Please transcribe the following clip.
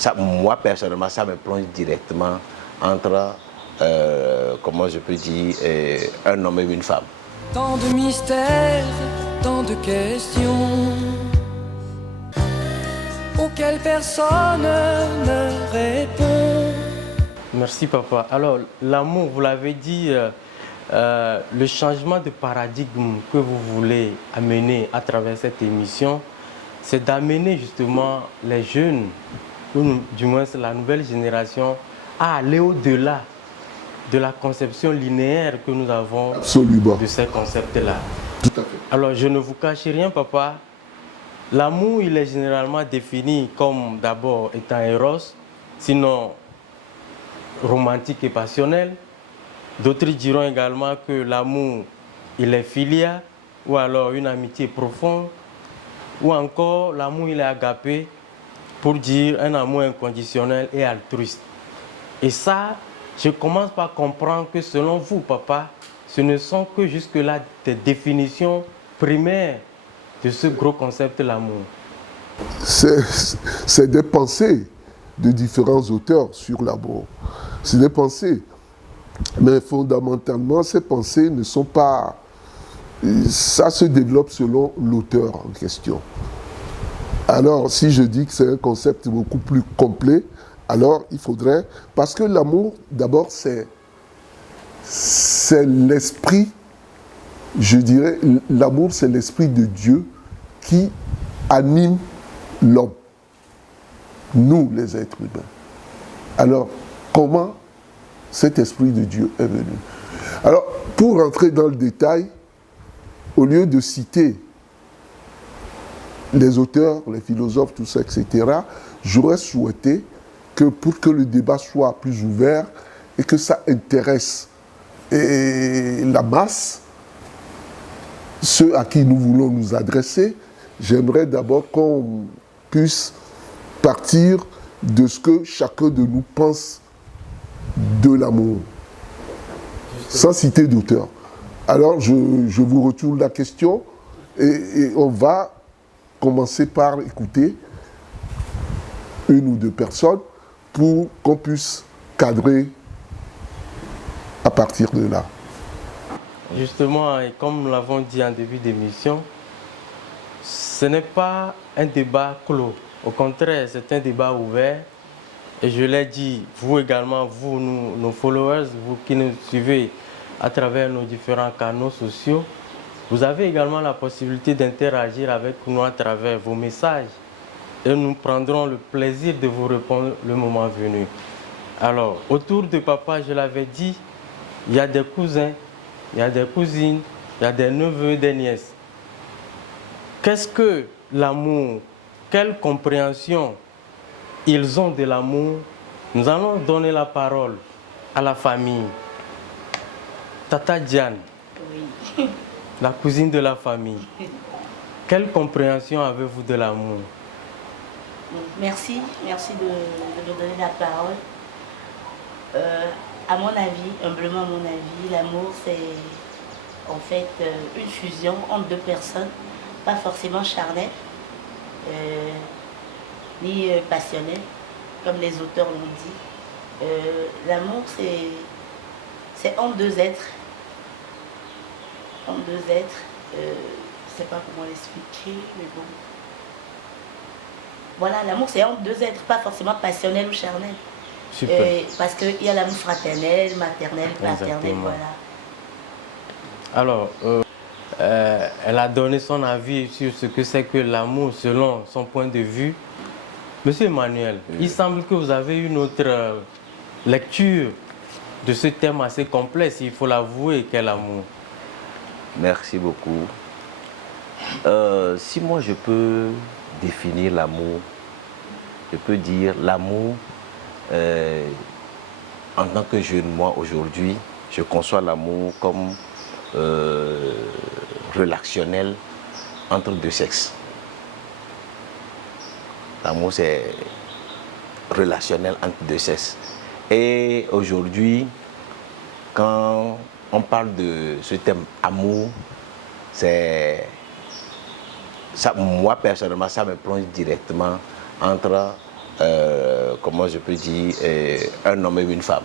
ça, moi personnellement, ça me plonge directement entre, comment je peux dire, un homme et une femme. Tant de mystères, tant de questions auxquelles personne ne répond. Merci papa. Alors l'amour, vous l'avez dit, le changement de paradigme que vous voulez amener à travers cette émission, c'est d'amener justement les jeunes, ou du moins la nouvelle génération, à aller au-delà de la conception linéaire que nous avons de ces concepts-là. Tout à fait. Alors je ne vous cache rien papa, l'amour il est généralement défini comme d'abord étant éros, sinon romantique et passionnel. D'autres diront également que l'amour, il est filial, ou alors une amitié profonde, ou encore l'amour, il est agapé, pour dire un amour inconditionnel et altruiste. Et ça, je commence par comprendre que selon vous, papa, ce ne sont que jusque-là des définitions primaires de ce gros concept, l'amour. C'est des pensées de différents auteurs sur l'amour. C'est des pensées. Mais fondamentalement, ces pensées ne sont pas... Ça se développe selon l'auteur en question. Alors, si je dis que c'est un concept beaucoup plus complet, alors il faudrait... Parce que l'amour, d'abord, c'est l'esprit, je dirais, l'amour, c'est l'esprit de Dieu qui anime l'homme. Nous, les êtres humains. Alors, comment cet esprit de Dieu est venu? Alors, pour rentrer dans le détail, au lieu de citer les auteurs, les philosophes, tout ça, etc., j'aurais souhaité que pour que le débat soit plus ouvert et que ça intéresse la masse, ceux à qui nous voulons nous adresser, j'aimerais d'abord qu'on puisse partir de ce que chacun de nous pense de l'amour, sans citer d'auteur. Alors, je vous retourne la question et on va commencer par écouter une ou deux personnes pour qu'on puisse cadrer à partir de là. Justement, et comme nous l'avons dit en début d'émission, ce n'est pas un débat clos. Au contraire, c'est un débat ouvert. Et je l'ai dit, vous également, vous, nos followers, vous qui nous suivez à travers nos différents canaux sociaux, vous avez également la possibilité d'interagir avec nous à travers vos messages. Et nous prendrons le plaisir de vous répondre le moment venu. Alors, autour de papa, je l'avais dit, il y a des cousins, il y a des cousines, il y a des neveux, des nièces. Qu'est-ce que l'amour? Quelle compréhension ils ont de l'amour? Nous allons donner la parole à la famille. Tata Diane, Oui. la cousine de la famille. Quelle compréhension avez-vous de l'amour? Merci de me donner la parole. À mon avis, humblement à mon avis, l'amour c'est en fait une fusion entre deux personnes, pas forcément charnelle, ni passionnelle, comme les auteurs l'ont dit. L'amour c'est entre deux êtres. Entre deux êtres, je ne sais pas comment l'expliquer, mais bon. Voilà, l'amour c'est entre deux êtres, pas forcément passionnel ou charnel. Parce qu'il y a l'amour fraternel, maternel, paternel, Exactement. voilà. Alors, elle a donné son avis sur ce que c'est que l'amour selon son point de vue. Monsieur Emmanuel, il semble que vous avez une autre lecture de ce thème assez complexe, il faut l'avouer, qu'est l'amour. Merci beaucoup. Si moi je peux définir l'amour, je peux dire l'amour, en tant que jeune, moi aujourd'hui, je conçois l'amour comme relationnel entre deux sexes. L'amour c'est relationnel entre deux sexes. Et aujourd'hui, quand on parle de ce thème amour, c'est ça, moi personnellement, ça me plonge directement entre, comment je peux dire, un homme et une femme.